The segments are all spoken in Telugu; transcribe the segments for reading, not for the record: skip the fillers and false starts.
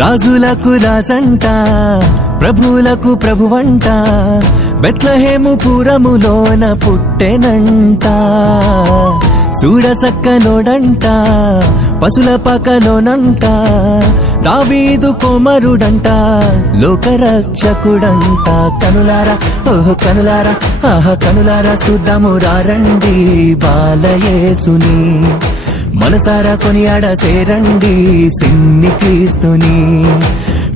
రాజులకు రాజంట, ప్రభువులకు ప్రభువంట, బెత్లెహేము పురములోన పుట్టెనంట. చూడసక్కనోడంట, పశుల పకలోనంట, దావీదు కుమారుడంట, లోకరక్షకుడంట. కనులారా ఓహో కనులారా ఆహా కనులారా చూద్దాము రండి బాలయేసుని, మనసారా కొనియాడ సేరండి సిన్ని క్రీస్తుని.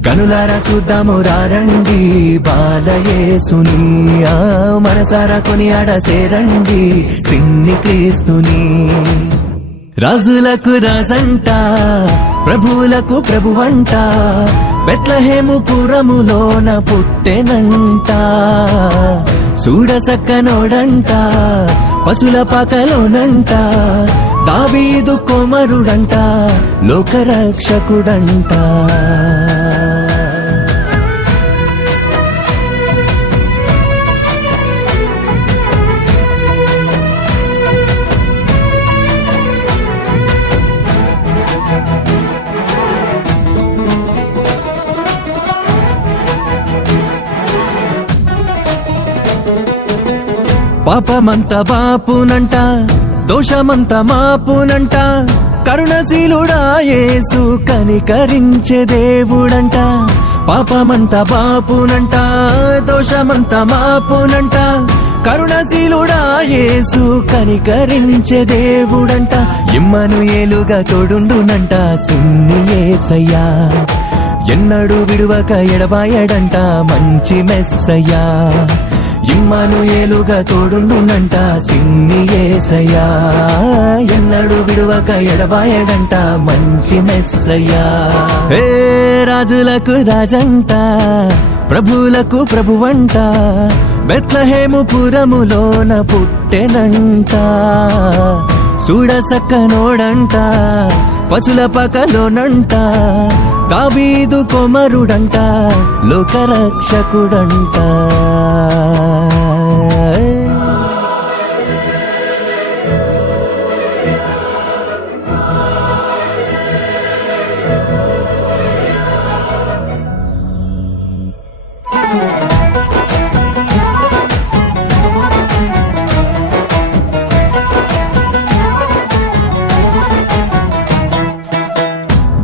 కనులారా చూద్దాము రండి బాలయేసుని, మనసారా కొనియాడ సేరండి సిన్ని క్రీస్తుని. రాజులకు రాజంట, ప్రభువులకు ప్రభువంట, బెత్లెహేము పురములోన పుట్టెనంట. చూడసక్కనోడంట, పశుల పాకలోనంట, దావీదు కుమారుడంట, లోకరక్షకుడంట. పాపమంత బాపునంట, దోషమంత మాపునంట, కరుణశీలుడా యేసు కనికరించే దేవుడంట. పాపమంత బాపునంట, దోషమంత మాపునంట, కరుణశీలుడా యేసు కనికరించే దేవుడంట. ఇమ్మనుయేలుగా తోడుండునంట సిన్ని యేసయ్యా, ఎన్నడూ విడువక ఎడబాయడంట మంచి మెస్సయ్యా. ఇమ్మనుయేలుగా తోడుండునంట సిన్ని యేసయ్యా, ఎన్నడూ విడువక ఎడబాయడంట మంచి మెస్సయ్యా. ఏ రాజులకు రాజంట, ప్రభువులకు ప్రభువంట, బెత్లెహేము పురములోన పుట్టెనంట. చూడసక్కనోడంట, పశుల పకలోనంట, దావీదు కుమారుడంట, లోకరక్షకుడంట.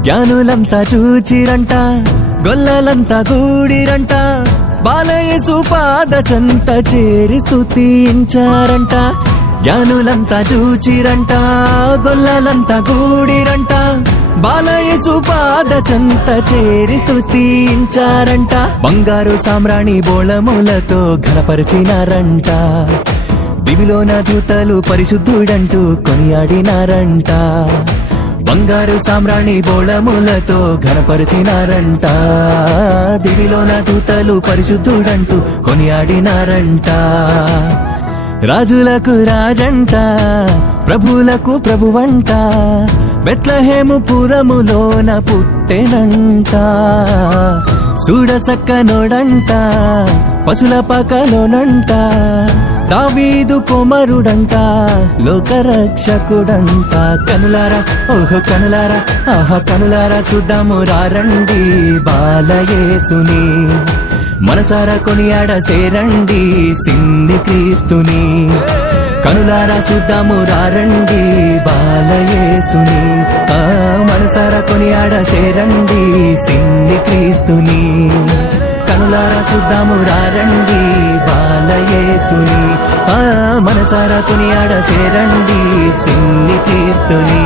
జ్ఞానులంతా చూచిరంట, గొల్లలంతా కూడిరంట, బాలయేసు పాద చెంత చేరి స్తుతించారంట. జ్ఞానులంతా చూచిరంట, గొల్లలంతా కూడిరంట, బాలయేసు పాద చెంత చేరి స్తుతించారంట. బంగారు సామ్రాణి బోళములతో ఘనపరిచినారంట, దివిలోన దూతలు పరిశుద్ధుడంటూ కొనియాడినారంట. బంగారు సామ్రాణి బోళములతో ఘనపరిచినారంట, దివిలోన దూతలు పరిశుద్ధుడంటూ కొనియాడినారంట. రాజులకు రాజంట, ప్రభువులకు ప్రభువంట, బెత్లెహేము పురములోన పుట్టెనంట. చూడసక్కనోడంట, పశుల పాకలోనంట, దావీదు కుమారుడంట, లోకరక్షకుడంట. కనులారా ఓహో కనులారా ఆహా కనులారా చూద్దాము రండి బాలయేసుని, మనసారా కొనియాడ సేరండి సిన్ని క్రీస్తుని. కనులారా చూద్దాము రండి బాలయేసుని, మనసారా కొనియాడ సేరండి సిన్ని క్రీస్తుని. కనులారా చూద్దాము రండి బాలయేసుని, మనసారా కొనియాడ సేరండి సిన్ని క్రీస్తుని.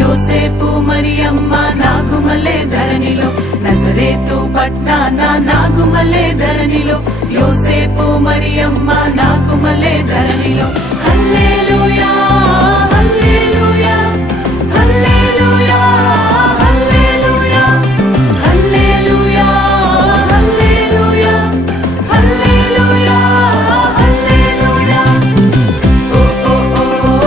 యోసేపు మరియమ్మ నాగుమలే ధరణిలో నజరేతు పట్నాన నాగుమలే ధరణిలో యోసేపు మరియమ్మ నాగుమలే ధరణిలో హల్లెలూయా హల్లెలూయా హల్లెలూయా హల్లెలూయా హల్లెలూయా హల్లెలూయా హల్లెలూయా హల్లెలూయా ఓ ఓ ఓ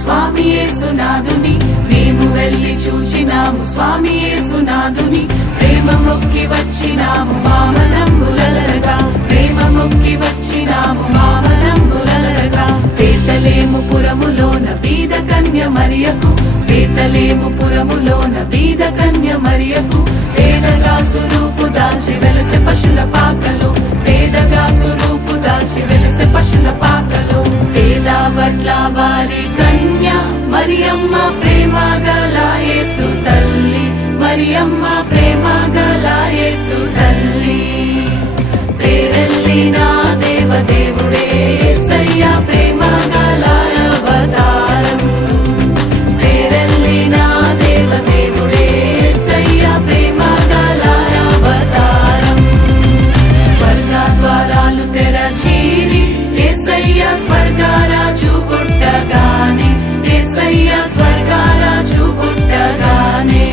స్వామి యేసునాథుని మేము వెళ్ళి చూచినాము స్వామి యేసునాథుని ప్రేమ మొక్కి వచ్చినాము మామనంబులరగా ప్రేమ మొక్కి వచ్చినాము మామనంబులరగా బేతలేము పురములోన బీద కన్య మరియకు బేతలేము పురములోన బీద కన్య మరియకు పేదగా స్వరూపు దాల్చి వెలసె పశుల పాకలో పేదగా స్వరూపు దాల్చి వెలసె పశుల పాకలో పేద వడ్ల వారి కన్య మరియమ్మ ప్రేమ గల యేసు తల్లి మరియమ్మ ప్రేమ గల యేసు తల్లి పేరెల్లిన దేవదేవుడే యేసయ్య ప్రేమ గల అవతారం పేరెల్లిన దేవదేవుడే యేసయ్య ప్రేమ గల అవతారం స్వర్గ ద్వారాలు తెరచీరి యేసయ్య స్వర్గరాజు పుట్టగానే యేసయ్య స్వర్గరాజు పుట్టగానే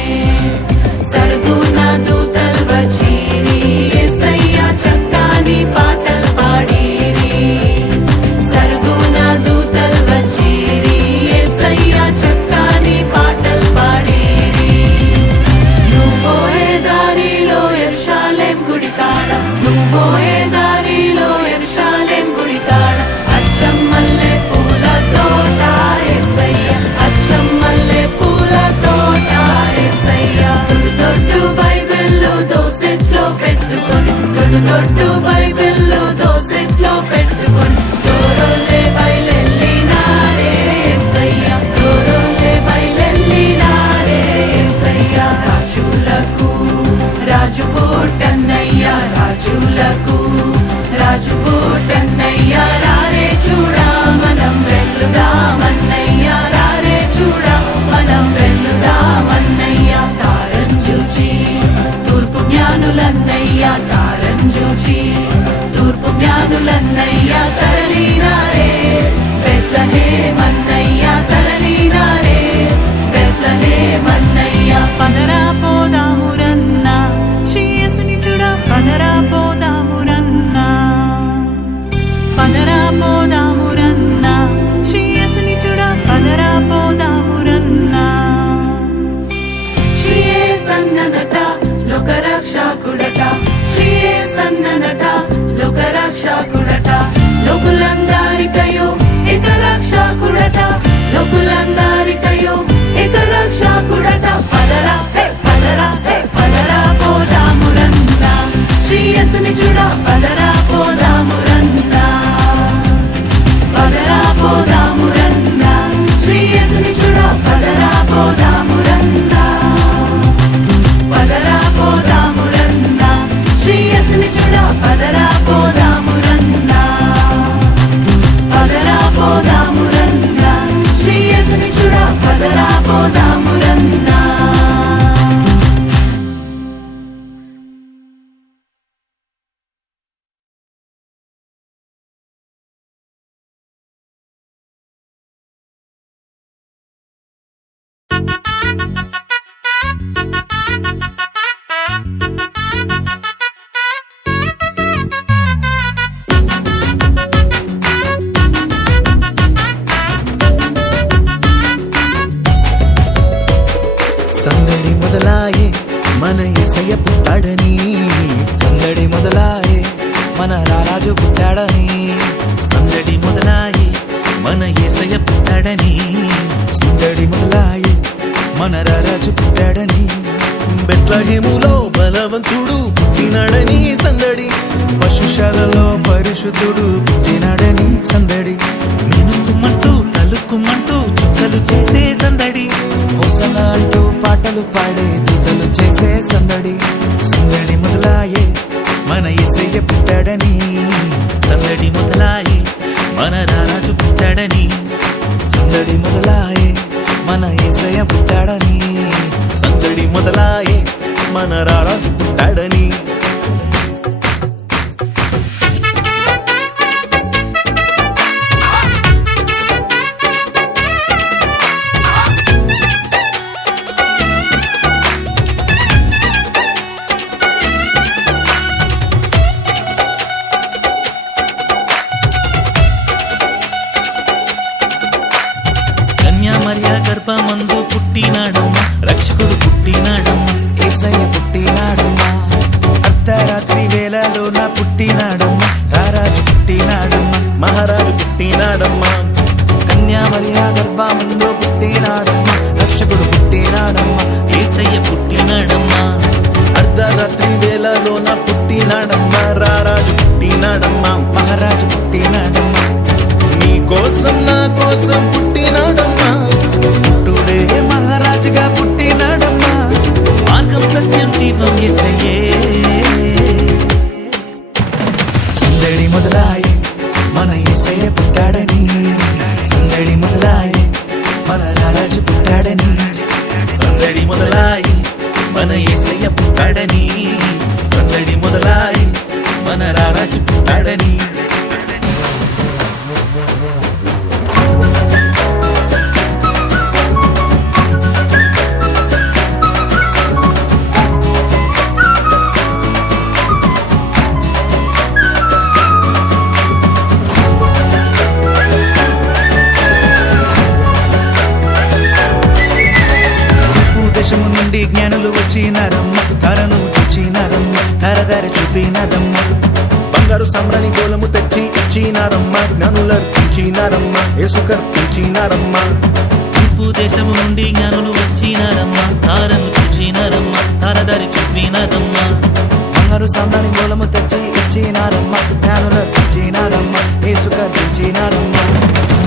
సరుగున దూతలు వచ్చీరి యేసయ్య చక్కని పాటలు పాడిరి సరుగున దూతలు వచ్చీరి యేసయ్య చక్కని పాటలు పాడిరి నువ్వు పోయే దారిలో యెరూషలేం గుడి కాడ నువ్వు పోయే దారిలో యెరూషలేం గుడి కాడ అచ్చం మల్లె పూల తోట యేసయ్య అచ్చం మల్లె పూల తోట యేసయ్య దొడ్డు బైబిల్లో దోసెట్లో పెట్టుకొని దొడ్డు బైబిల్లో దోసెట్లో పెట్టుకొని దూరోలే బయలెల్లినారే యేసయ్య దూరోలే బయలెల్లినారే యేసయ్య రాజులకు రాజు పుట్టన్నయ్య రాజులకు రాజు పుట్టన్నయ్య రారే చూడా మనం వెళ్లుదామన్నయ్య రారే చూడా మనం వెళ్లుదామన్నయ్య తారం చూచి తూర్పు జ్ఞానులన్నయ్య తారం చూచి తూర్పు జ్ఞానులన్నయ్య తరలినారే బెత్లెహేమన్నయ్య తరలినారే బెత్లెహేమన్నయ్య పదరా పోదామురన్న శ్రీయేసుని చూడ పదరా పోదామురన్న పదరా పోదామురన్న శ్రీయేసుని చూడ పదరా పోదామురన్న శ్రీయేసన్ననట లోకరక్షకుడట శ్రీయేసన్ననట లోకరక్షకుడట లోకులందరికయో ఏక రక్షకుడట లోకులందరికయో ఏక రక్షకుడట పదరా హే పదరా హే పదరా పోదామురన్న శ్రీయేసుని చూడ పదరా పోదామురన్న పదరా పోదామురన్న శ్రీయేసుని చూడ పదరా పోదామురన్న పదరా పోదామురన్న శ్రీయేసుని చూడ పదరా పోదామురన్న పదరా పోదామురన్న శ్రీయేసుని చూడ పదరా పోదామురన్న మన రారాజు పుట్టాడని. సందడి మొదలాయి మన యేసయ్య పుట్టాడని. సందడి మొదలాయి మన రారాజు పుట్టాడని. బెత్లహేములో బలవంతుడు పుట్టినాడని సందడి. పశుశాలలో పరిశుద్ధుడు పుట్టినాడని సందడి. మినుకుమంటూ తలుక్కుమంటూ చుక్కలు చేసే సందడి. హోసన అంటూ పాటలు పాడే దూతలు చేసే సందడి. సందడి మొదలాయే మన యేసయ్య పుట్టాడని. సందడి మొదలాయి మన రారాజు పుట్టాడని. సందడి మొదలాయే మన యేసయ్య పుట్టాడని. సందడి మొదలాయే మన రారాజు పుట్టాడని. కన్యా మరియా గర్భమందు పుట్టినాడమ్మ రక్షకుడు పుట్టినాడమ్మ. యేసయ్య పుట్టినాడమ్మా. అర్ధరాత్రి వేళలోన పుట్టినాడమ్మ రారాజు పుట్టినాడమ్మ మహారాజు పుట్టినాడమ్మ. కన్యా మరియా గర్భమందు పుట్టినాడమ్మా. రక్షకుడు పుట్టినాడమ్మా. యేసయ్య పుట్టినాడమ్మ. అర్ధరాత్రి వేళలోన పుట్టినాడమ్మ రారాజు పుట్టినాడమ్మ మహారాజు పుట్టినాడమ్మ. నీ కోసం నా కోసం పుట్టినాడమ్మ పుట్టుడే మహారాజుగా పుట్టినాడమ్మ. మార్గం సత్యం జీవం యేసయ్యే. సందడి మొదలాయి మన యేసయ్య పుట్టాడని. సందడి మొదలాయి మన రారాజు పుట్టాడని. సందడి మొదలాయి మన యేసయ్య పుట్టాడని. సందడి మొదలాయి మన రారాజు పుట్టాడని. దేశము నుండి జ్ఞానులు వచ్చినారమ్మ ధరను చూచినారమ్మ ధరధర చూపినారమ్మ. బంగారు సామ్రాణి గోలము తెచ్చి ఇచ్చినారమ్మ జ్ఞానుల ఇచ్చినారమ్మ యేసు కర్పించినారమ్మ. తూర్పు దేశము నుండి జ్ఞానులు వచ్చినారమ్మ తారను చూచినారమ్మ తారదారి చూపినారమ్మ. బంగారు సామ్రాణి మూలము తెచ్చి ఇచ్చినారమ్మ. జ్ఞానులు ఇచ్చినారమ్మ. యేసు కర్పించినారమ్మ.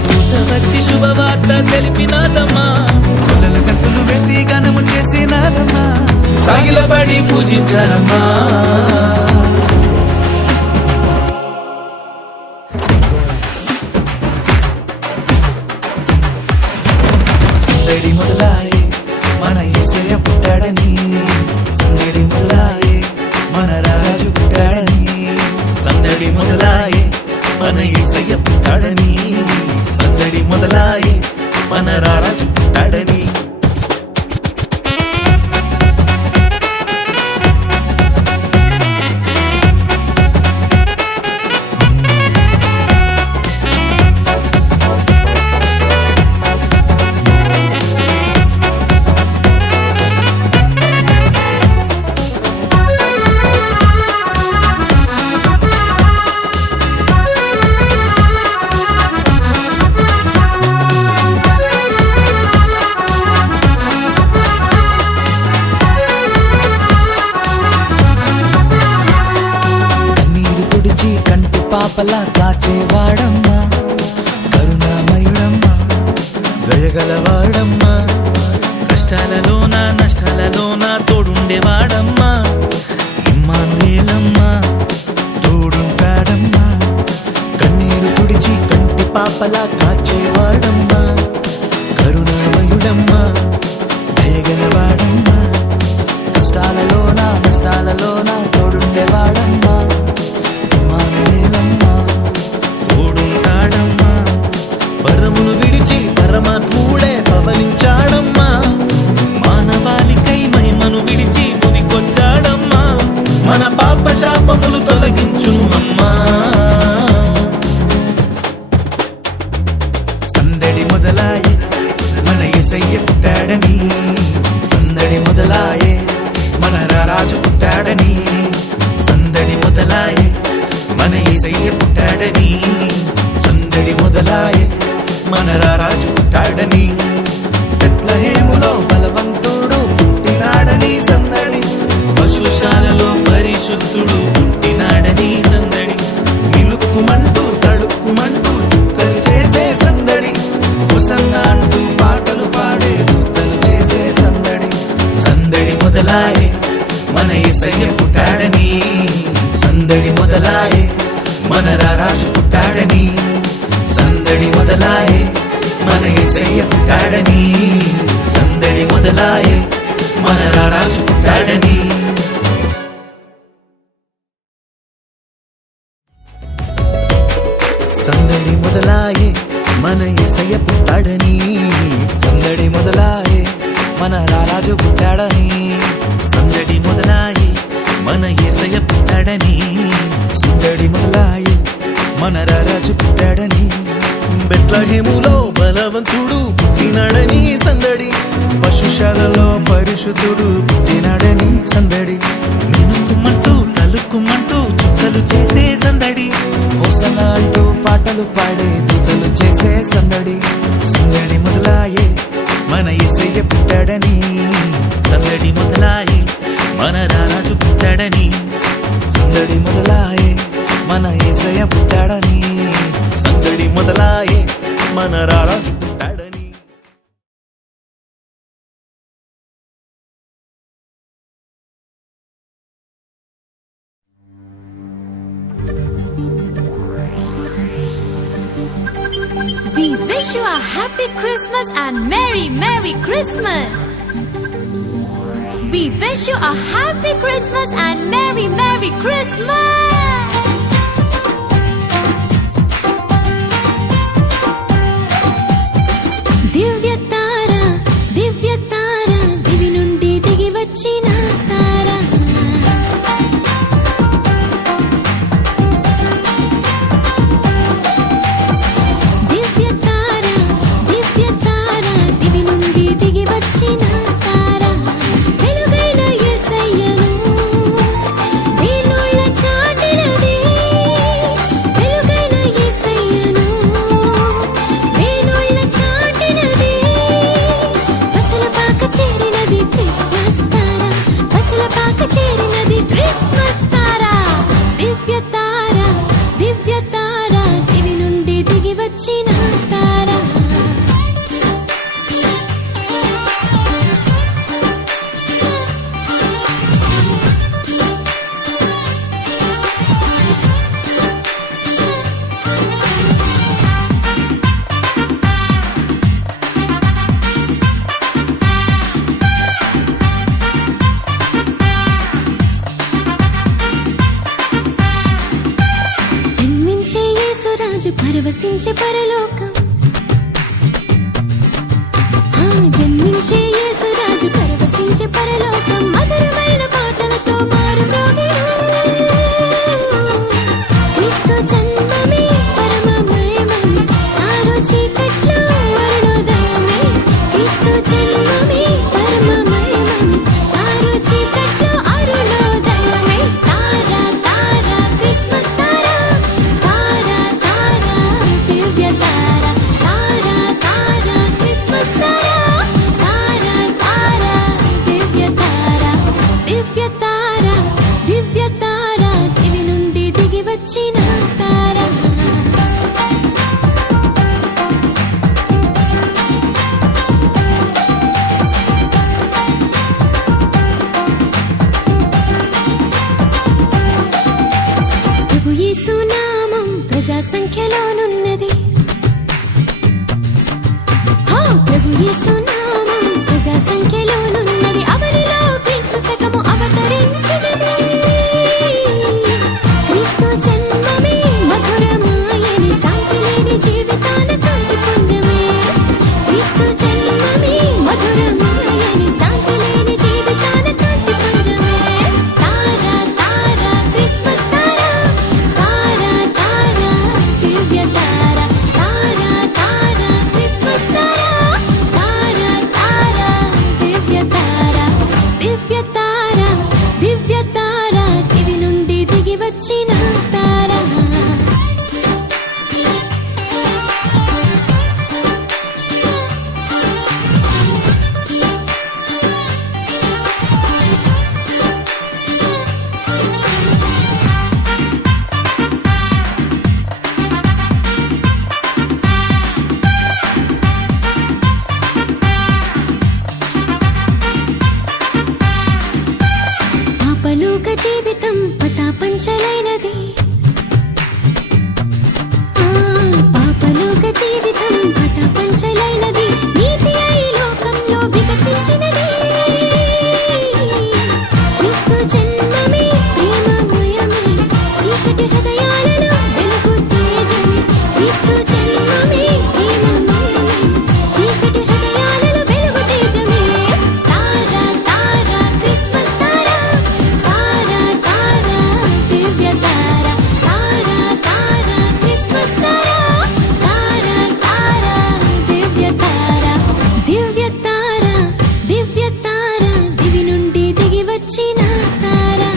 దూత వచ్చి శుభవార్త తెలిపినారమ్మ. పిల్లలు గంతులు వేసి గానము చేసినారమ్మ సాగిలపడి పూజించారమ్మా. సందడి మొదలాయి మన యేసయ్య పుట్టాడని. సందడి మొదలాయి మన రాజు పుట్టాడని. సందడి మొదలాయి మన యేసయ్య పుట్టాడని. సందడి మొదలాయి మన రారాజు పుట్టాడని. పాపలా కాచేవాడమ్మా. కరుణామయుడమ్మా దయగలవాడమ్మా. కష్టాలలోన నష్టాలలోన తోడుండేవాడమ్మా. ఇమ్మానుయేలమ్మా తోడుంటాడమ్మా. కన్నీరు తుడిచి కంటి పాపలా కాచేవాడమ్మా. కరుణామయుడమ్మా దయగలవాడమ్మా. కష్టాలలోన నష్టాలలోన తోడుండేవాడమ్మా. ఇమ్మానుయేలమ్మా తోడుంటాడమ్మా. పరమును విడిచి పరమాత్ముడే పవలించాడమ్మా. మానవాళికై మహిమను విడిచి భువికొచ్చాడమ్మా. మన పాప శాపములు తొలగించును అమ్మా. సందడి మన యేసయ్య పుట్టాడని సందడి మొదలాయే మన రారాజు పుట్టాడని బెత్లెహేములో బలవంతుడు పుట్టినాడని సందడి పశుశాలలో పరిశుద్ధుడు పుట్టినాడని సందడి మిలుక్కుమంటూ తడుక్కుమంటూ చుక్కలు చేసే సందడి హోసన్నా అంటూ పాటలు పాడే దూతలు చేసే సందడి సందడి మొదలాయే మన యేసయ్య పుట్టాడని సందడి మొదలాయే మన రారాజు పుట్టాడని సందడి మొదలాయే మన యేసయ్య పుట్టాడని సందడి మొదలాయే మన రారాజు పుట్టాడని సందడి మొదలాయే మన యేసయ్య పుట్టాడని సందడి మొదలాయే మన రారాజు పుట్టాడని సందడి మొదలాయే మన యేసయ్య పుట్టాడని సందడి మొదలాయే మన రారాజు పుట్టాడని బెత్లెహేములో బలవంతుడు పుట్టినాడని సందడి పశుశాలలో పరిశుద్ధుడు పుట్టినాడని సందడి మినుకుమంటూ తలుక్కుమంటూ చుక్కలు చేసే సందడి హోసన్నా అంటూ పాటలు పాడే దూతలు చేసే సందడి సందడి మొదలాయే మన యేసయ్య పుట్టాడని సందడి మొదలాయే మన రారాజు పుట్టాడని సందడి మొదలాయే మన యేసయ్య పుట్టాడని సందడి మొదలాయే మన రారాజు పుట్టాడని We wish you a happy Christmas and Merry Merry Christmas. We wish you a happy Christmas and Merry Merry Christmas. దివ్య తార దివి నుండి దిగి వచ్చిన తార దివ్య తార దివి నుండి దిగి వచ్చిన తార వెలుగైన యేసయ్యను దీనుల చాటినది వెలుగైన యేసయ్యను దీనుల చాటినది పసుల పాక చేరినది క్రిస్మస్ తార పసుల పాక చేరినది క్రిస్మస్ తార దివ్య తార దివి నుండి దిగి వచ్చిన తార జన్మించే యేసురాజు పరవశించే పరలోకం జన్మించే యేసురాజు పరవశించే పరలోకం మధురమైన పాటలతో మారు మ్రోగెను క్రీస్తు జన్మమే పరమ మర్మమే తారో చీకట్లో అరుణోదయమే క్రీస్తు జన్మమే పరమ మర్మమే తారో చీకట్లో అరుణోదయమే తార క్రిస్మస్ తార దివ్య తార క్రిస్మస్ తార దివ్య తార దివి నుండి దిగి వచ్చిన తార ప్రభు యేసు నామం ప్రజా సంఖ్యలోనున్నది ప్రభు యేసు నామం ప్రజా సంఖ్యలోనున్నది అవనిలో క్రీస్తు శకము అవతరించినది క్రీస్తు జన్మమే మధురమాయని శాంతి లేని జీవితాన కాంతి పుంజమే క్రీస్తు జన్మమే మధురమాయని శాంతి లేని జీవితాన కాంతి పుంజమే తార క్రిస్మస్ తార దివ్య తార ప్రకాశించినది క్రీస్తు జన్మమే ప్రేమమయమే చీకటి హృదయాలలో వెలుగు తేజమే క్రీస్తు జన్మమే ప్రేమమయమే చీకటి హృదయాలలో వెలుగు తేజమే తారా తారా క్రిస్మస్ తారా తారా తారా దివ్య తారా తారా తారా క్రిస్మస్ తారా తారా తారా దివ్య తారా దివ్య తారా దివ్య తారా దివి నుండి దిగి వచ్చిన తారా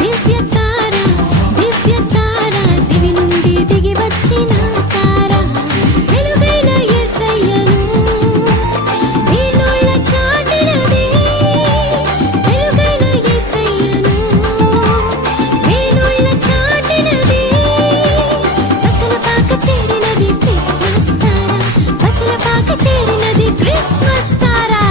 దివ్య తారా దివ్య తారా దివి నుండి దిగి వచ్చిన తారా వెలుగైన యేసయ్యను వీణుల చాటినది వెలుగైన యేసయ్యను వీణుల చాటినది పసుల పాక చేరినది క్రిస్మస్ తారా పసుల పాక చేరినది క్రిస్మస్ తారా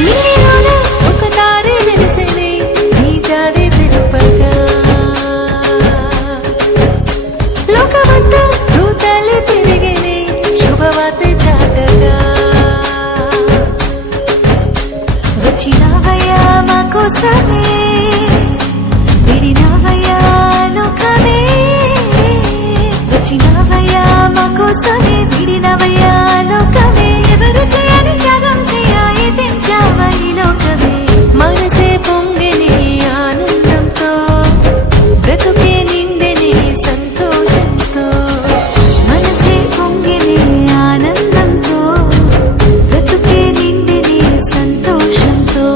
నిన్నిలోన ఒక తారే వెలిసెనే నీ జాడే తెలుపగా లోకమంతా దూతలే తిరిగెనే శుభవార్త చాటగా వచ్చినావయ్యా మా కోసమే విడినావయ్యా లోకమే వచ్చినావయ్యా మా కోసమే విడినవయ్యా లోకమే ఎవరు చేయని త్యాగం చేయాలి తెంచావా ఈ లోకమే మనసే పొంగెని ఆనందంతో బ్రతుకే నిండెని సంతోషంతో మనసే పొంగెని ఆనందంతో బ్రతుకే నిండెని సంతోషంతో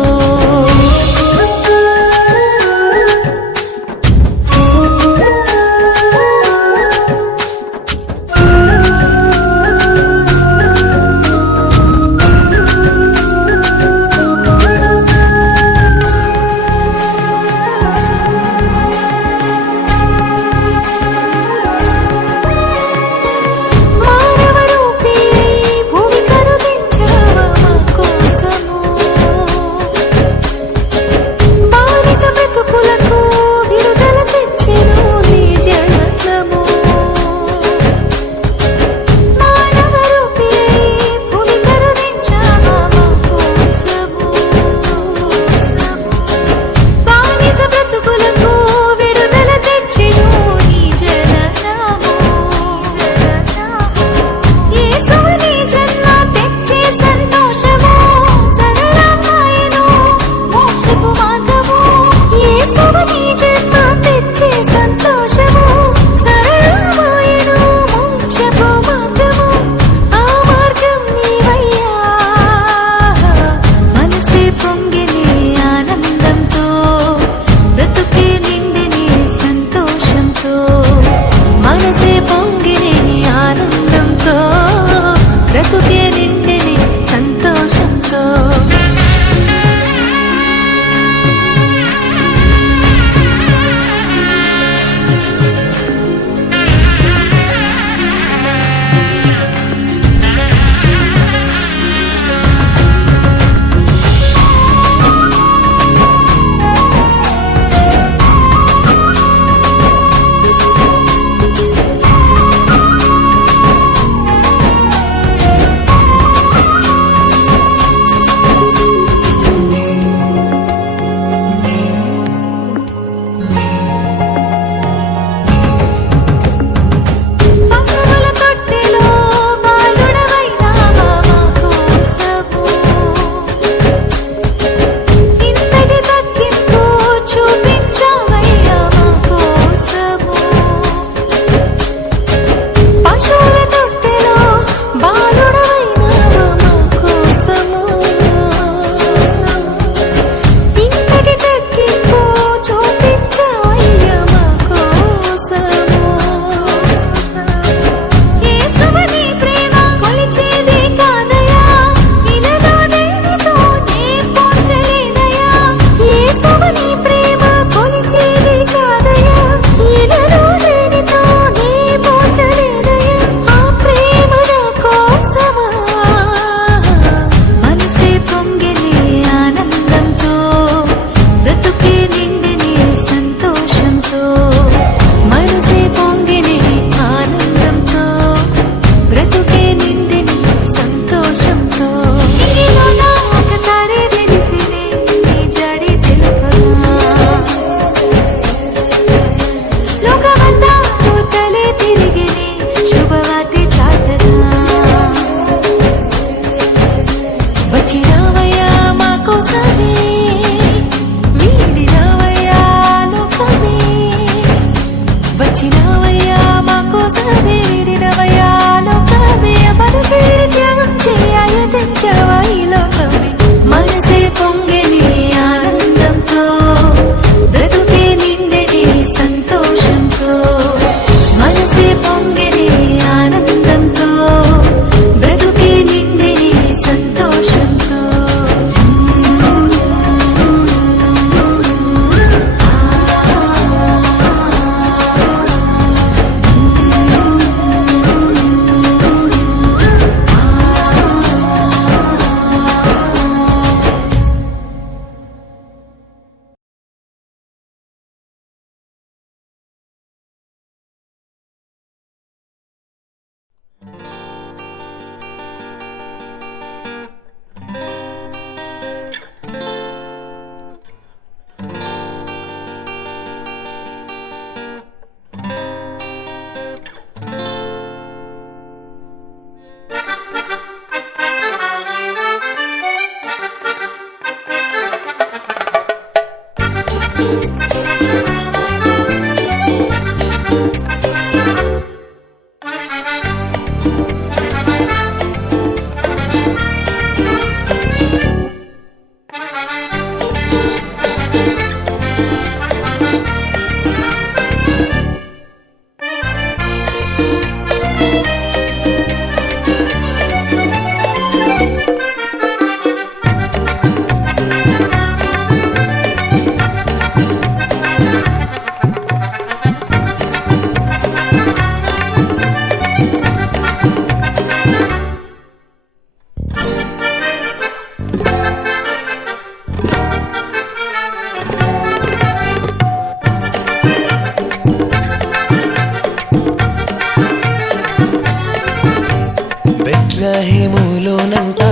బెత్లహేములోనంట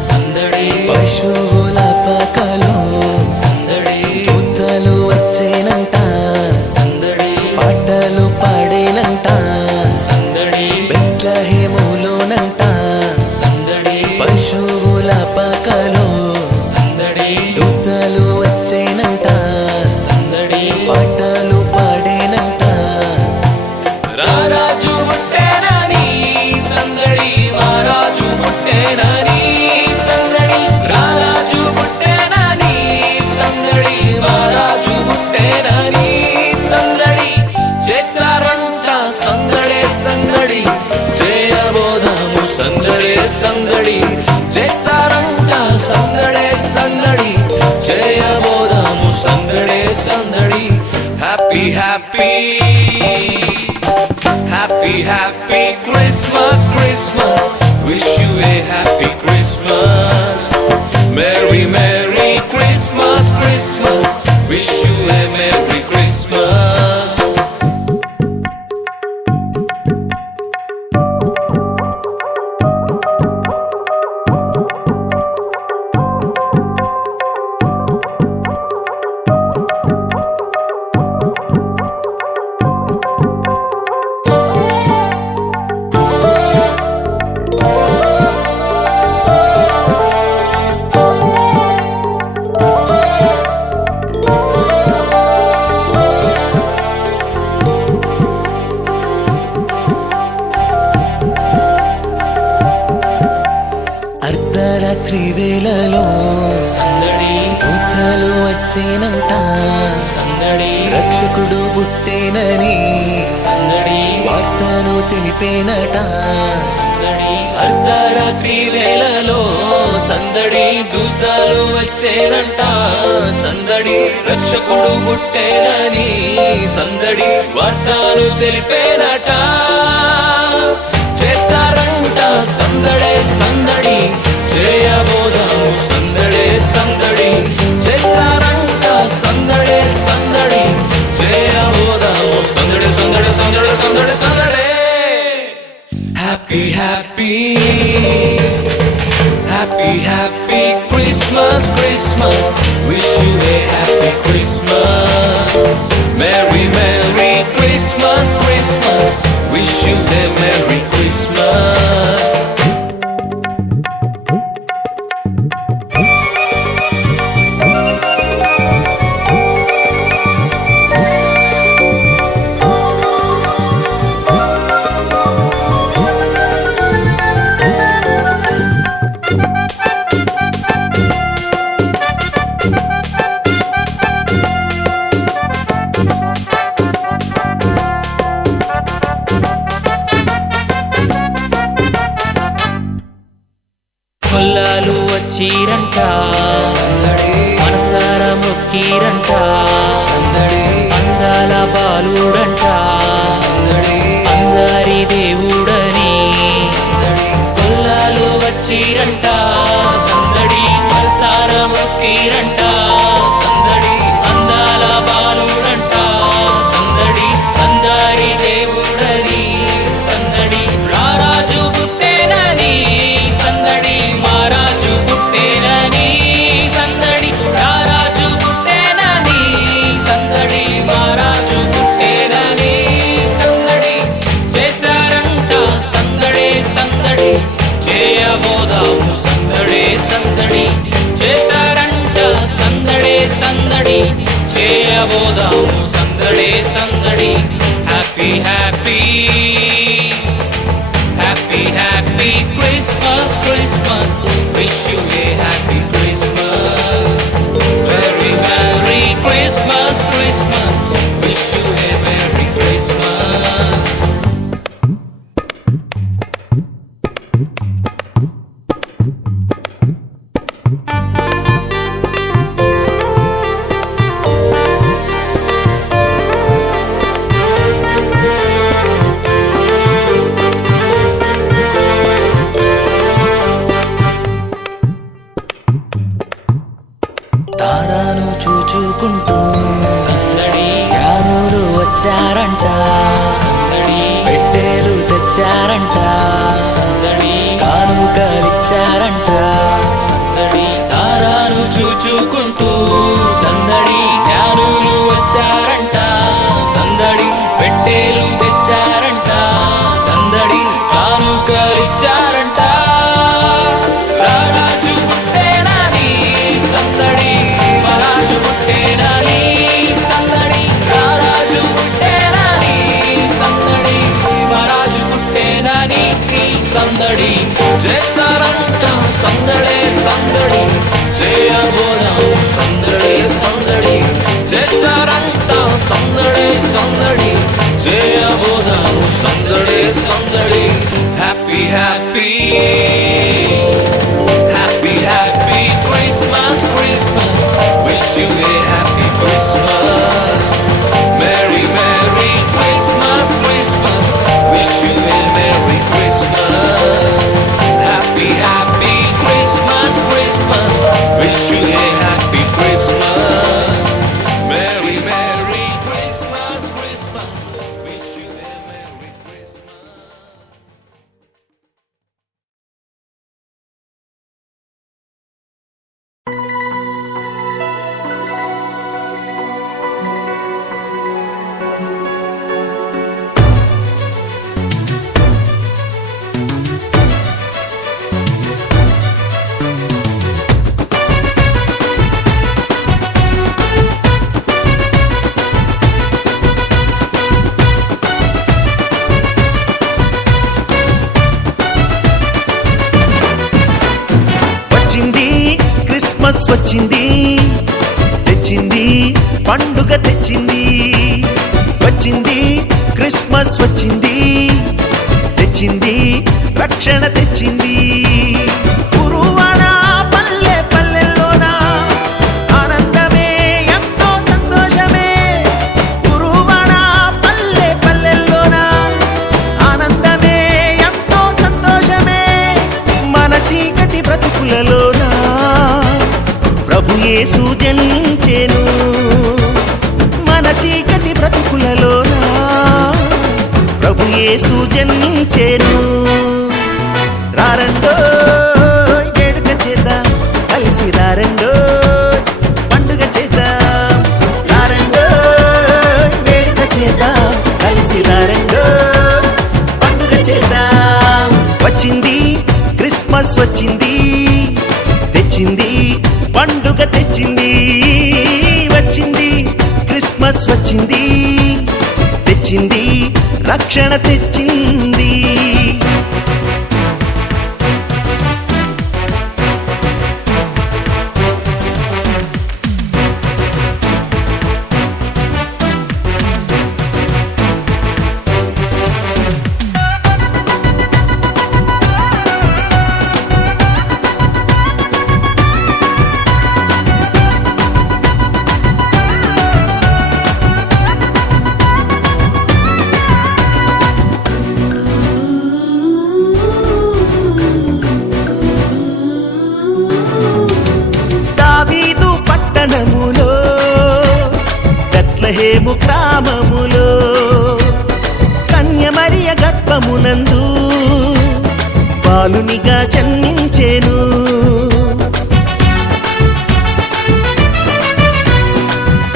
సందడి పశువుల పాకలో సందడి దూతలు వచ్చేనంట సందడి పాటలు పాడేనంట సందడి బెత్లహేములోనంట సందడి పశువుల పాకలో సందడి దూతలు వచ్చేనంట సందడి పాటలు పాడేనంట రారాజు పుట్టేనని సందడి మహారాజు పుట్టేనని సందడి రారాజు పుట్టేనని సందడి మహారాజు పుట్టేనని సందడి చేశారంట సందడే సందడి చేయబోదాము సందడే సందడి చేశారంట సందడే సందడి చేయబోదాము సందడే సందడి happy happy Happy, happy Christmas, Christmas. Wish you a happy Christmas. Merry, Merry Christmas, Christmas. Wish you a Merry Christmas. అర్ధరాత్రి వేళలో సందడి దూతలు వచ్చేనంట సందడి రక్షకుడు పుట్టేనని సందడి వార్తను తెలిపేనట సందడి అర్ధరాత్రి వేళలో సందడి దూతలు వచ్చేనంట సందడి రక్షకుడు పుట్టేనని సందడి వార్తను తెలిపేనట చేశారంట సందడే సందడి చేయబోదాము సందడే సందడి చేశారంట సందడే సందడి చేయబోదాము సందడి సందడి సందడి సందడి సందడే happy happy happy happy Christmas Christmas wish you a happy Christmas merry merry Christmas Christmas wish you a merry Christmas కొల్లాలు వచ్చిరంట మనసారా మొక్కిరంట అందాల బాలుడంట అందరి దేవుడని కొల్లాలు వచ్చిరంట సందడి మనసారా మొక్కిరంట సందడి అందాల బాలుడంట సందడి అందరి దేవుడని సందడి రారాజు పుట్టేనని సందడి మహారాజు పుట్టేనని సందడి రారాజు పుట్టేనని సందడి మహారాజు పుట్టేనని సందడి చేశారంట సందడే సందడి చేయబోదాము సందడే సందడి చేశారంట సందడే సందడి చేయబోదాము సందడే సందడి happy happy happy happy Christmas Christmas wish you a happy Christmas very merry Christmas Christmas wish you a merry Christmas తారాను చూచుకుంటూ సందడి యానూరు వచ్చారంట సందడి పెట్టేలు తెచ్చారంట సందడి కాను వచ్చారంట సందడి తారాను చూచుకుంటూ సందడి జ్ఞానులు వచ్చారంట సందడి పెట్టేలు తెచ్చారంట సందడి కానుకలిచ్చారంట రారాజు పుట్టేనని సందడి మహారాజు పుట్టేనని సందడి రారాజు పుట్టేనని సందడి మహారాజు పుట్టేనని ఈ సందడి చేస్తారంట సందడే సందడి చేయబోదాం సందడే సందడి చేస్తారంట సందడే సందడి చేయబోదాం సందడే సందడి happy happy happy happy Christmas Christmas wish you A happy Christmas merry merry Christmas Christmas wish you A merry Christmas happy happy Christmas Christmas wish you A happy Christmas merry merry Christmas Christmas wish you A merry Christmas వచ్చింది క్రిస్మస్ వచ్చింది తెచ్చింది పండుగ తెచ్చింది వచ్చింది క్రిస్మస్ వచ్చింది తెచ్చింది రక్షణ తెచ్చింది గురువాడ పల్లె పల్లెల్లోన ఆనందమే ఎంతో సంతోషమే గురువాడ పల్లె పల్లెల్లోన ఆనందమే ఎంతో సంతోషమే మన చీకటి బ్రతుకులలోన ప్రభు యేసు జనించెను మన చీకటి బ్రతుకులలోన ప్రభు యేసు జనించెను రారండో వేడుక చేద్దాం కలిసి రారండో పండుగ చేద్దాం రారండో వేడుక చేద్దాం కలిసి రారండో పండుగ చేద్దాం వచ్చింది క్రిస్మస్ వచ్చింది తెచ్చింది పండుగ తెచ్చింది వచ్చింది క్రిస్మస్ వచ్చింది తెచ్చింది రక్షణ తెచ్చింది దావీదు పట్టణములో బెత్లెహేము గ్రామములో కన్యమరియ గర్భమునందు బాలునిగా జన్మించెను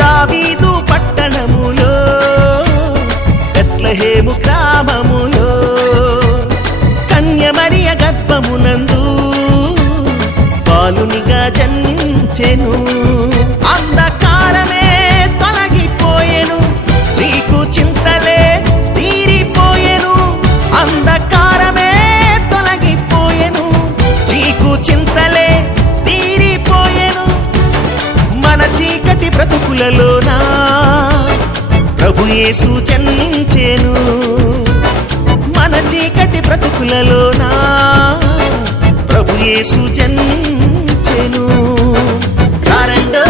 దావీదు పట్టణములో బెత్లెహేము గ్రామములో కన్యమరియ గర్భమునందు బాలునిగా జన్మించెను అంధకారమే తొలగిపోయెను చీకు చింతలే తీరిపోయెను అంధకారమే తొలగిపోయెను చీకు చింతలే తీరిపోయెను మన చీకటి బ్రతుకులలోన ప్రభు యేసు జన్మించెను మన చీకటి బ్రతుకులలోన ప్రభు యేసు జన్మించెను రారండో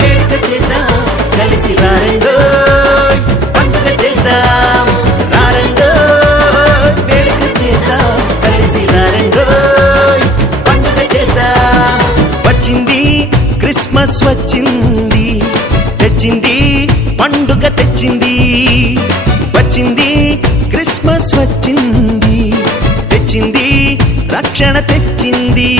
వేడుక చేద్దాం కలిసి రారండో పండుగ చేద్దాం రారండో వేడుక చేద్దాం కలిసి రారండో పండుగ చేద్దాం వచ్చింది క్రిస్మస్ వచ్చింది తెచ్చింది పండుగ తెచ్చింది వచ్చింది క్రిస్మస్ వచ్చింది తెచ్చింది రక్షణ రక్షణ తెచ్చింది.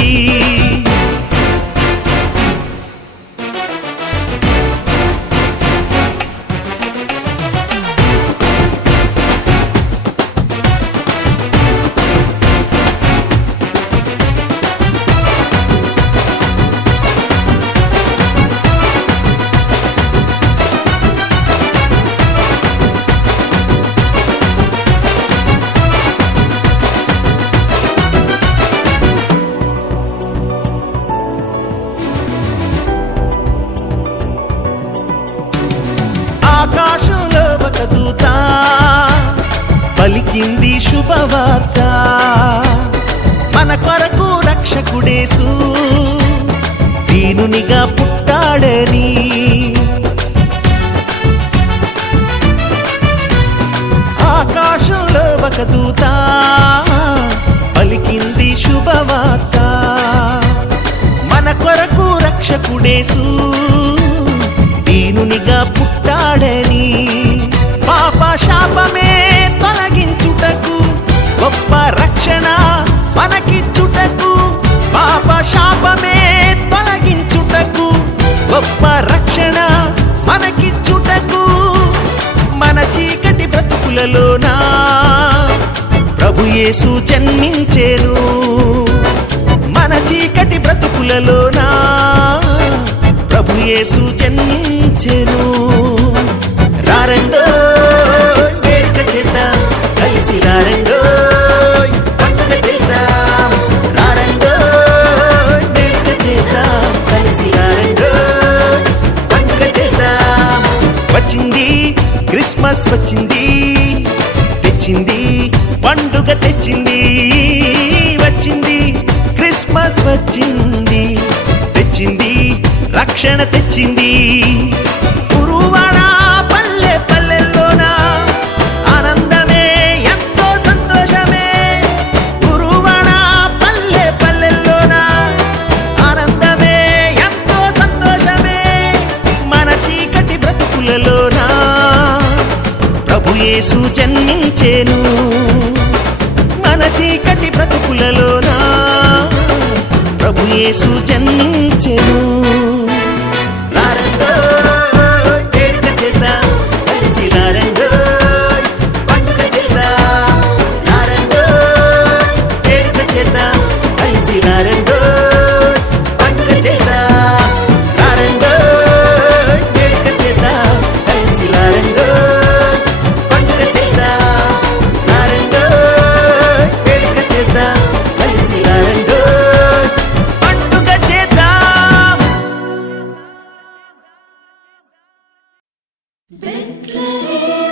ఆకాశంలో ఒక దూత పలికింది శుభవార్త, మన కొరకు రక్షకుడేసు దీనునిగా పుట్టాడని. ఆకాశంలో ఒక దూత పలికింది శుభవార్త, మన కొరకు రక్షకుడేసు దీనునిగా పుట్టాడని. పాప శాపమే తొలగించుటకు గొప్ప రక్షణ మనకిచ్చుటకు, పాప శాపమే తొలగించుటకు గొప్ప రక్షణ మనకిచ్చుటకు, మన చీకటి బ్రతుకులలోనా ప్రభు యేసు జన్మించెను. మన చీకటి బ్రతుకులలోనా ప్రభు యేసు జన్మించెను. రారండో వేడుక చేద్దాం, కలిసి రారండో పండుగ చేద్దాం. రారండో వేడుక చేద్దాం, కలిసి రారండో పండుగ చేద్దాం. వచ్చింది క్రిస్మస్ వచ్చింది, తెచ్చింది పండుగ తెచ్చింది. వచ్చింది క్రిస్మస్ వచ్చింది, తెచ్చింది రక్షణ తెచ్చింది. గురువాడ పల్లె పల్లెల్లోనా ఆనందమే ఎంతో సంతోషమే. గురువాడ పల్లె పల్లెల్లోనా ఆనందమే ఎంతో సంతోషమే. మన చీకటి బ్రతుకులలోనా ప్రభు యేసు జన్మించెను. మన చీకటి బ్రతుకులలోనా ప్రభు యేసు జన్మించెను. రారండో వేడుక చేద్దాం, కలిసి రారండో పండుగ చేద్దాం. రారండో వేడుక చేద్దాం, కలిసి రారండో పండుగ చేద్దాం. రారండో వేడుక చేద్దాం, కలిసి రారండో పండుగ చేద్దాం. రారండో వేడుక చేద్దాం, కలిసి రారండో పండుగ చేద్దాం. Bethlehem.